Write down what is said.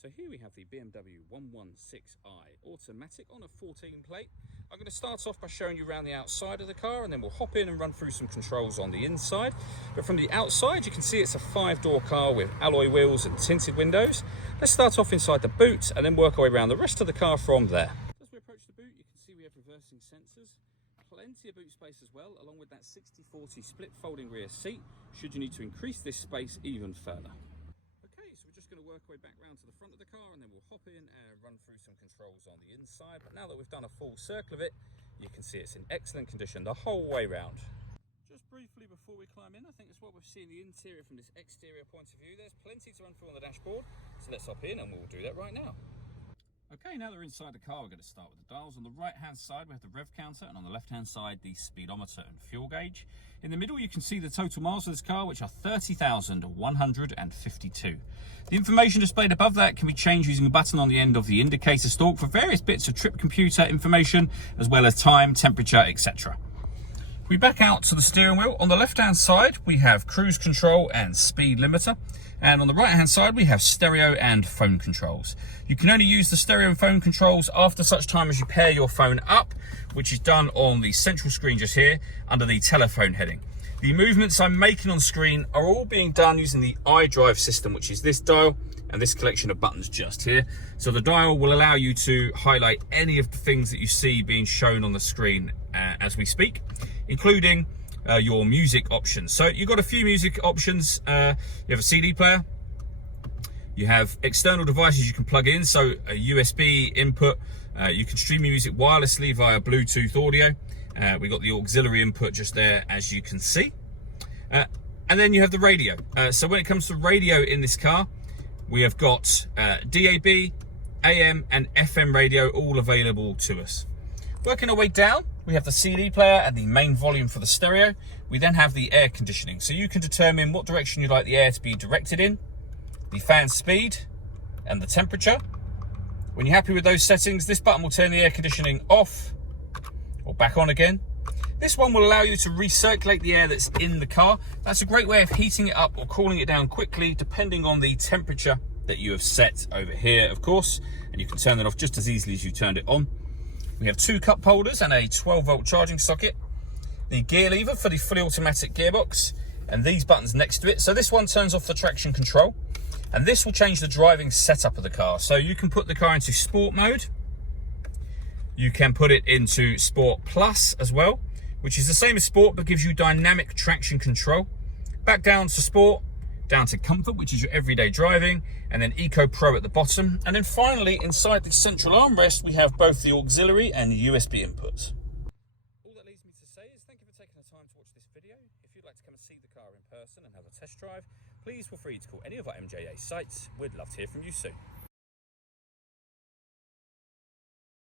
So here we have the BMW 116i automatic on a 14 plate. I'm going to start off by showing you around the outside of the car, and then we'll hop in and run through some controls on the inside. But from the outside, you can see it's a 5-door car with alloy wheels and tinted windows. Let's start off inside the boot and then work our way around the rest of the car from there. As we approach the boot, you can see we have reversing sensors, plenty of boot space as well, along with that 60/40 split folding rear seat, should you need to increase this space even further. So we're just going to work our way back round to the front of the car, and then we'll hop in and run through some controls on the inside. But now that we've done a full circle of it, you can see it's in excellent condition the whole way round. Just briefly before we climb in, I think it's what we've seen the interior from this exterior point of view. There's plenty to run through on the dashboard, so let's hop in and we'll do that right now. Okay, now that we're inside the car, we're going to start with the dials. On the right hand side we have the rev counter, and on the left hand side the speedometer and fuel gauge. In the middle you can see the total miles of this car, which are 30,152. The information displayed above that can be changed using a button on the end of the indicator stalk for various bits of trip computer information, as well as time, temperature, etc. We back out to the steering wheel. On the left hand side we have cruise control and speed limiter, and on the right hand side we have stereo and phone controls. You can only use the stereo and phone controls after such time as you pair your phone up, which is done on the central screen just here under the telephone heading. The movements I'm making on screen are all being done using the iDrive system, which is this dial and this collection of buttons just here. So the dial will allow you to highlight any of the things that you see being shown on the screen as we speak, including your music options. So you've got a few music options. You have a CD player, you have external devices you can plug in, so a USB input, you can stream your music wirelessly via Bluetooth audio. We've got the auxiliary input just there, as you can see. And then you have the radio. So when it comes to radio in this car, we have got DAB, AM and FM radio all available to us. Working our way down, we have the CD player and the main volume for the stereo. We then have the air conditioning, so you can determine what direction you'd like the air to be directed in, the fan speed and the temperature. When you're happy with those settings, this button will turn the air conditioning off or back on again. This one will allow you to recirculate the air that's in the car. That's a great way of heating it up or cooling it down quickly, depending on the temperature that you have set over here, of course, and you can turn that off just as easily as you turned it on. We have 2 cup holders and a 12-volt charging socket, the gear lever for the fully automatic gearbox, and these buttons next to it. So this one turns off the traction control, and this will change the driving setup of the car. So you can put the car into sport mode. You can put it into Sport Plus as well, which is the same as Sport but gives you dynamic traction control. Back down to Sport, down to Comfort, which is your everyday driving, and then Eco Pro at the bottom. And then finally, inside the central armrest, we have both the auxiliary and USB inputs. All that leaves me to say is thank you for taking the time to watch this video. If you'd like to come and see the car in person and have a test drive, please feel free to call any of our MJA sites. We'd love to hear from you soon.